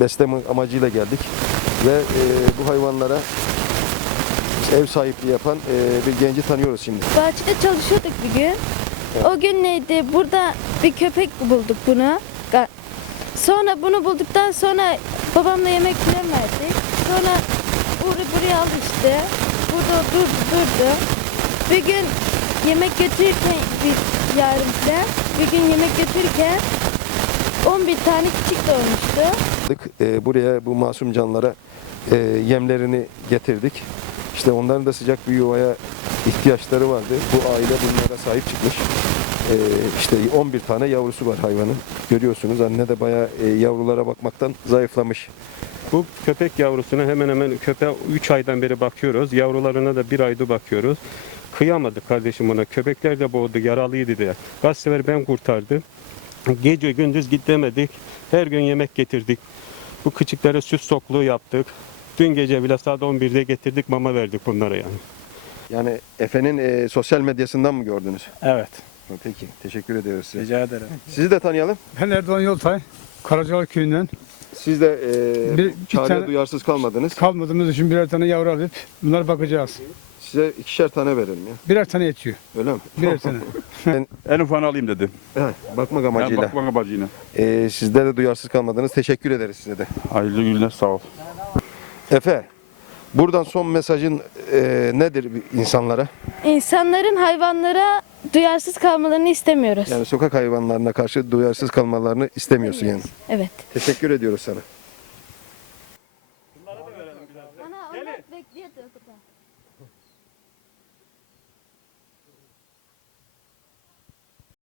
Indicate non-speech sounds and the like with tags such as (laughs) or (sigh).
besleme amacıyla geldik. Ve e, bu hayvanlara ev sahipliği yapan e, bir genci tanıyoruz şimdi. Bahçede çalışıyorduk bir gün. Evet. O gün neydi? Burada bir köpek bulduk bunu. Sonra bunu bulduktan sonra babamla yemek falan verdik. Sonra buru buraya aldı işte. Burada durdu, durdu. Bir gün yemek getirirken bir yarın falan. Bir gün yemek getirirken. 11 tane küçük doğmuştu. Buraya bu masum canlara yemlerini getirdik. İşte onların da sıcak bir yuvaya ihtiyaçları vardı. Bu aile bunlara sahip çıkmış. Ee, işte 11 tane yavrusu var hayvanın. Görüyorsunuz anne de bayağı yavrulara bakmaktan zayıflamış. Bu köpek yavrusuna hemen hemen köpe 3 aydan beri bakıyoruz. Yavrularına da 1 aydı bakıyoruz. Kıyamadı kardeşim ona. Köpekler de boğdu, yaralıydı diye. Gazeteler ben kurtardım. Gece gündüz gidemedik. Her gün yemek getirdik. Bu küçüklere süs sokluğu yaptık. Dün gece bile saat 11'de getirdik mama verdik bunlara yani. Yani Efe'nin e, sosyal medyasından mı gördünüz? Evet. Peki teşekkür ediyoruz size. Rica ederim. Peki. Sizi de tanıyalım. Ben Erdoğan Yoltay. Karacalı köyünden. Siz de e, bir, bir çareye tane, duyarsız kalmadınız. Kalmadığımız için birer tane yavru alıp bunlara bakacağız. Size ikişer tane verelim ya. Birer tane yetiyor. Öyle mi? Birer so, tane. en, (laughs) en ufanı alayım dedim. He, evet, bakmak amacıyla. Yani bakmak amacıyla. Ee, sizler de duyarsız kalmadınız. Teşekkür ederiz size de. Hayırlı günler sağ ol. Merhaba. Efe, buradan son mesajın e, nedir insanlara? İnsanların hayvanlara duyarsız kalmalarını istemiyoruz. Yani sokak hayvanlarına karşı duyarsız kalmalarını istemiyorsun yani. Evet. Teşekkür ediyoruz sana. Bunları Ana onlar